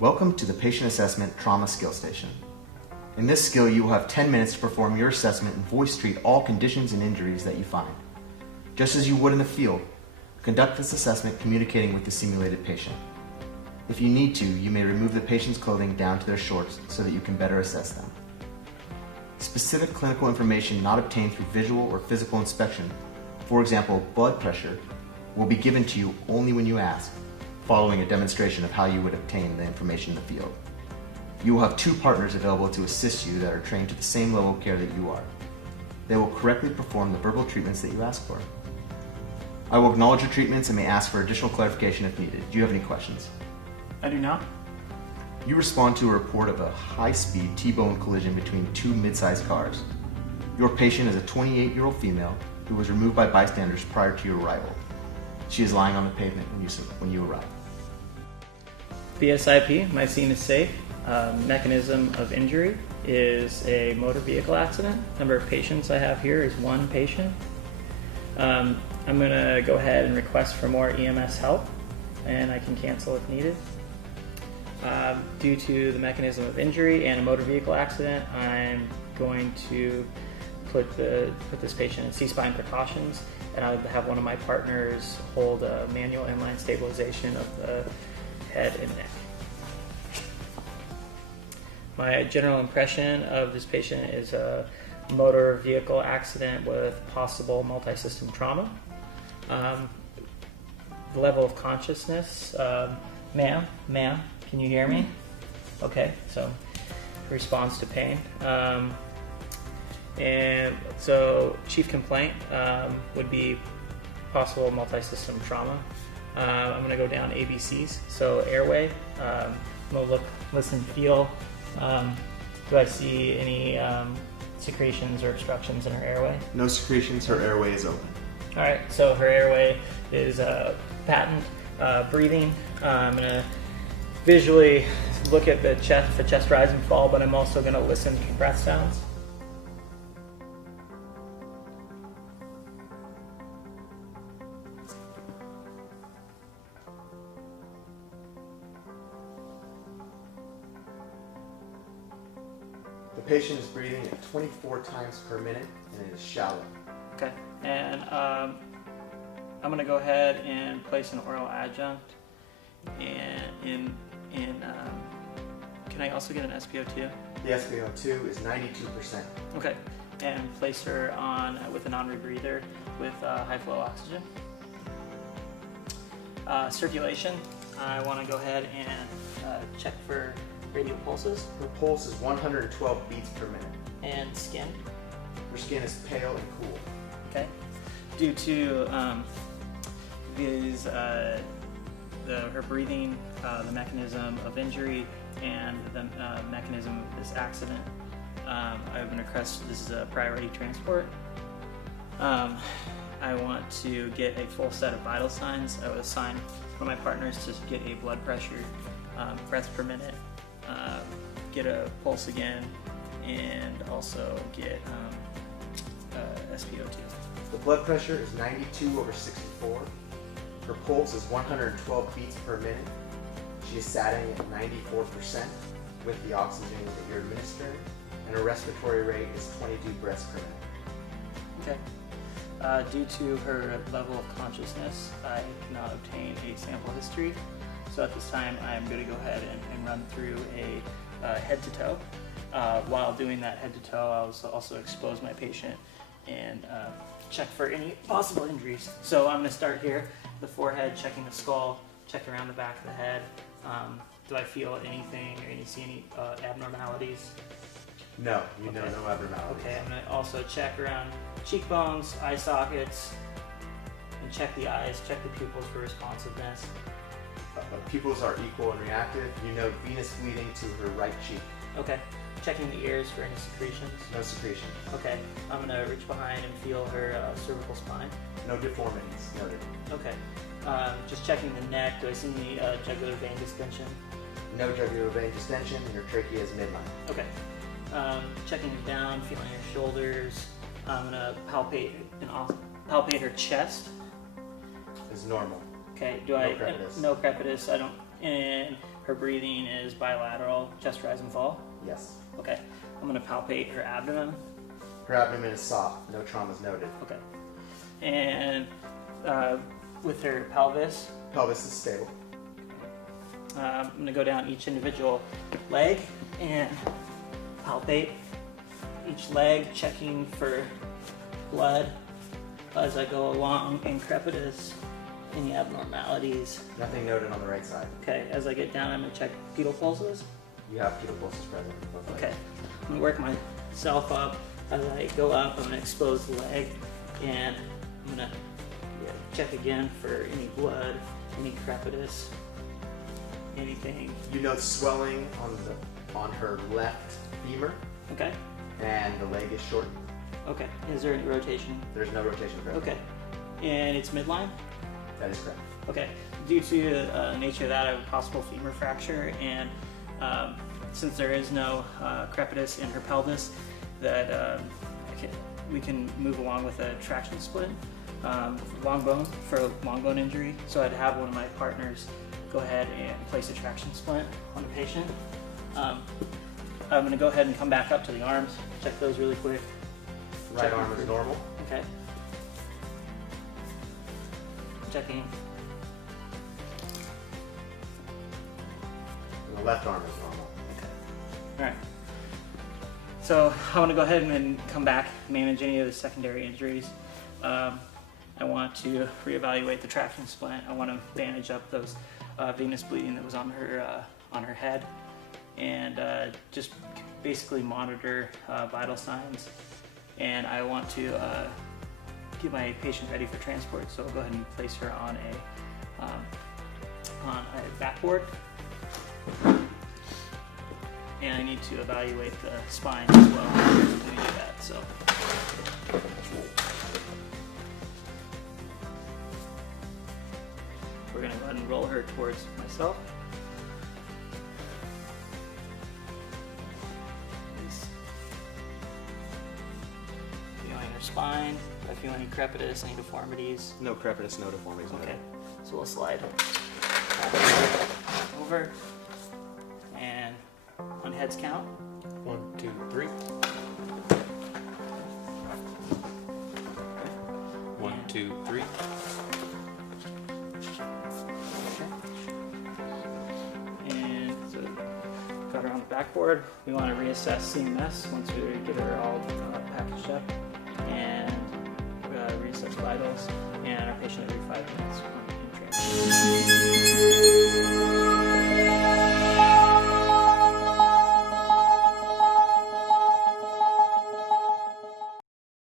Welcome to the Patient Assessment Trauma Skill Station. In this skill, you will have 10 minutes to perform your assessment and voice treat all conditions and injuries that you find. Just as you would in the field, conduct this assessment communicating with the simulated patient. If you need to, you may remove the patient's clothing down to their shorts so that you can better assess them. Specific clinical information not obtained through visual or physical inspection, for example, blood pressure, will be given to you only when you ask, following a demonstration of how you would obtain the information in the field. You will have 2 partners available to assist you that are trained to the same level of care that you are. They will correctly perform the verbal treatments that you ask for. I will acknowledge your treatments and may ask for additional clarification if needed. Do you have any questions? I do not. You respond to a report of a high-speed T-bone collision between 2 mid-sized cars. Your patient is a 28-year-old female who was removed by bystanders prior to your arrival. She is lying on the pavement when you arrive. BSIP, my scene is safe. Mechanism of injury is a motor vehicle accident. Number of patients I have here is 1 patient. I'm going to go ahead and request for more EMS help, and I can cancel if needed. Due to the mechanism of injury and a motor vehicle accident, I'm going to put this patient in C-spine precautions, and I'll have one of my partners hold a manual inline stabilization of the head and neck. My general impression of this patient is a motor vehicle accident with possible multi-system trauma. The level of consciousness, ma'am, can you hear me? Okay, so response to pain. And so chief complaint would be possible multi-system trauma. I'm going to go down ABCs. So airway, I'm going to look, listen, feel. Do I see any secretions or obstructions in her airway? No secretions, her airway is open. All right, so her airway is patent. Breathing, I'm going to visually look at the chest rise and fall, but I'm also going to listen to breath sounds. The patient is breathing at 24 times per minute and it is shallow. Okay, and I'm going to go ahead and place an oral adjunct, and can I also get an SpO2? The SpO2 is 92%. Okay, and place her on with a non-rebreather with high flow oxygen. Circulation, I want to go ahead and check for radial pulses. Her pulse is 112 beats per minute. And skin. Her skin is pale and cool. Okay. Due to her breathing, the mechanism of injury, and the mechanism of this accident, I'm going to request this is a priority transport. I want to get a full set of vital signs. I would assign one of my partners to get a blood pressure, breaths per minute, get a pulse again, and also get SpO2. The blood pressure is 92/64. Her pulse is 112 beats per minute. She is satting at 94% with the oxygen that you're administering, and her respiratory rate is 22 breaths per minute. Okay. Due to her level of consciousness, I cannot obtain a sample history. So at this time, I'm going to go ahead and run through a head to toe. While doing that head to toe, I'll also expose my patient and check for any possible injuries. So I'm going to start here, the forehead, checking the skull, check around the back of the head. Do I feel anything or see any abnormalities? No, you know no abnormalities. Okay, I'm going to also check around cheekbones, eye sockets, and check the eyes, check the pupils for responsiveness. Pupils are equal and reactive. You note venous bleeding to her right cheek. Okay. Checking the ears for any secretions. No secretion. Okay. I'm going to reach behind and feel her cervical spine. No deformities noted. Okay. Just checking the neck. Do I see any jugular vein distension? No jugular vein distension, and your trachea is midline. Okay. Checking her down, feeling her shoulders. I'm going to palpate her chest. Is normal. Okay. No crepitus. No crepitus. I don't. And her breathing is bilateral, chest rise and fall. Yes. Okay. I'm going to palpate her abdomen. Her abdomen is soft. No traumas noted. Okay. And with her pelvis. Pelvis is stable. I'm going to go down each individual leg and palpate each leg, checking for blood as I go along, and crepitus, any abnormalities. Nothing noted on the right side. Okay, as I get down, I'm going to check pedal pulses. You have pedal pulses present in both legs. Okay, I'm going to work myself up. As I go up, I'm going to expose the leg, and I'm going to check again for any blood, any crepitus, anything. You note swelling on her left femur. Okay. And the leg is short. Okay. Is there any rotation? There's no rotation present. Okay. And it's midline? That is correct. Okay. Due to the nature of that, I have a possible femur fracture, and since there is no crepitus in her pelvis, that we can move along with a traction split, long bone for a long bone injury. So I'd have one of my partners go ahead and place a traction splint on the patient. I'm going to go ahead and come back up to the arms, check those really quick. Right arm is normal. Okay. Checking. And the left arm is normal. Okay. All right. So I want to go ahead and come back, manage any of the secondary injuries. I want to reevaluate the traction splint. I want to bandage up those venous bleeding that was on her head, and just basically monitor vital signs. And I want to get my patient ready for transport, so I'll go ahead and place her on a backboard. And I need to evaluate the spine as well when we do that. So we're going to go ahead and roll her towards myself. Feeling her spine. Do I feel any crepitus, any deformities? No crepitus, no deformities. Okay, so we'll slide over, and on heads count. 1, 2, 3. 1, 2, 3. And so got her on the backboard. We want to reassess CMS once we get her all packaged up, and reassess vitals.